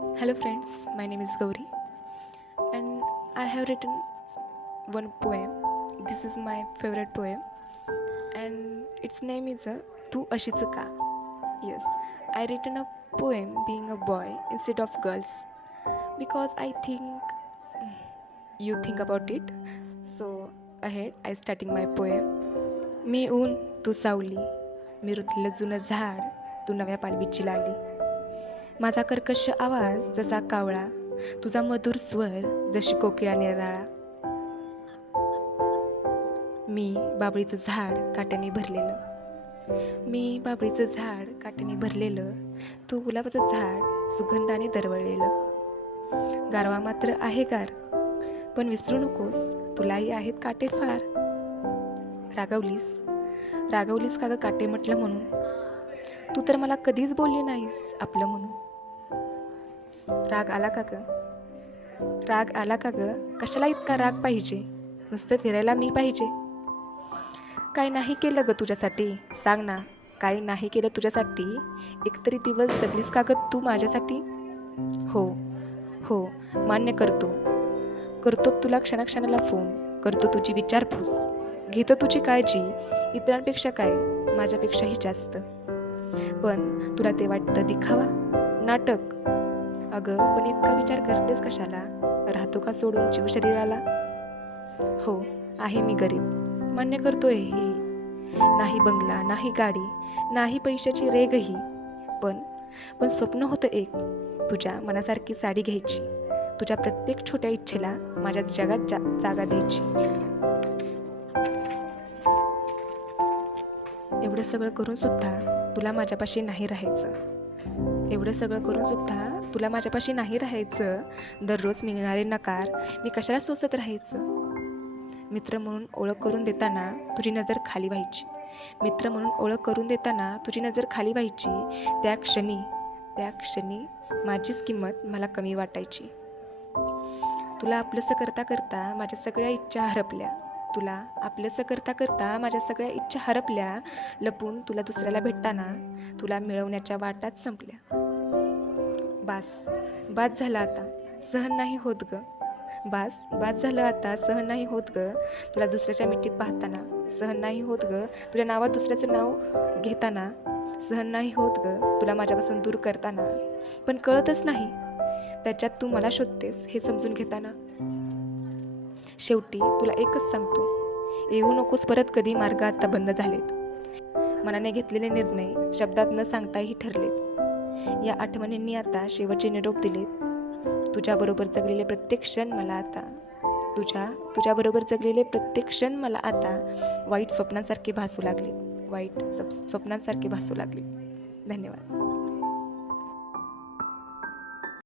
Hello friends, my name is Gauri and I have written one poem. This is my favorite poem and its name is Tu Ashich Ka. Yes, I written a poem being a boy instead of girls because I think you think about it. So ahead I starting my poem. मी ऊन तू सावली, मी रुतलेलं जुनं झाड, तू नव्या पालवीची लाली. माझा कर्कश आवाज जसा कावळा, तुझा मधुर स्वर जशी कोकिळा निराळा. मी बाबळीचं झाड काट्याने भरलेलं, मी बाबळीचं झाड काट्याने भरलेलं, तू गुलाबाचं झाड सुगंधाने दरवळलेलं. गारवा मात्र आहे गार, पण विसरू नकोस तुलाही आहेत काटे फार. रागवलीस रागवलीस का ग काटे म्हटलं म्हणून, तू तर मला कधीच बोलली नाहीस आपलं म्हणून. राग आला का ग, राग आला का ग, कशाला इतका राग पाहिजे, नुसतं फिरायला मी पाहिजे. काय नाही केलं ग तुझ्यासाठी, सांग ना काय नाही केलं तुझ्यासाठी. एकतरी दिवस जगलीस का ग तू माझ्यासाठी. हो हो मान्य करतो, करतो तुला क्षणाक्षणाला फोन, करतो तुझी विचारपूस, घेतो तुझी काळजी इतरांपेक्षा काय माझ्यापेक्षाही जास्त. पण तुला ते वाटतं दिखावा, नाटक. अगं पण इतका विचार करतेस कशाला, राहतो का सोडून जीव शरीराला. हो आहे मी गरीब, मान्य करतोय हे, नाही बंगला नाही गाडी नाही पैशाची रेघही, पण स्वप्न होतं एक, तुझ्या मनासारखी साडी घ्यायची, तुझ्या प्रत्येक छोट्या इच्छेला माझ्या जगात जागा द्यायची. एवढं सगळं करून सुद्धा तुला माझ्यापाशी नाही राहायचं, एवढं सगळं करून सुद्धा तुला माझ्यापाशी नाही राहायचं. दररोज मिळणारे नकार मी कशाला सोसत राहायचं. मित्र म्हणून ओळख करून देताना तुझी नजर खाली व्हायची, मित्र म्हणून ओळख करून देताना तुझी नजर खाली व्हायची. त्या क्षणी माझीच किंमत मला कमी वाटायची. तुला आपलंसं करता करता माझ्या सगळ्या इच्छा हरपल्या, तुला आपलंसं करता करता माझ्या सगळ्या इच्छा हरपल्या. लपून तुला दुसऱ्याला भेटताना तुला मिळवण्याच्या वाटाच संपल्या. बास झालं आता, सहन नाही होत ग, बास झालं आता, सहन नाही होत ग. तुला दुसऱ्याच्या मिठीत पाहताना सहन नाही होत ग, तुझ्या नावात दुसऱ्याचं नाव घेताना सहन नाही होत ग, तुला माझ्यापासून दूर करताना. पण कळतच नाही त्याच्यात तू मला शोधतेस हे समजून घेताना. शेवटी तुला एकच सांगतो, येऊ नकोस परत कधी, मार्ग आता बंद झालेत. मनाने घेतलेले निर्णय शब्दात न सांगताही ठरलेत. या आठवणींनी आता शेवटचे निरोप दिलेत. तुझ्याबरोबर जगलेले प्रत्येक क्षण मला आता, तुझ्याबरोबर जगलेले प्रत्येक क्षण मला आता वाईट स्वप्नांसारखे भासू लागले, वाईट स्वप्नांसारखे भासू लागले. धन्यवाद.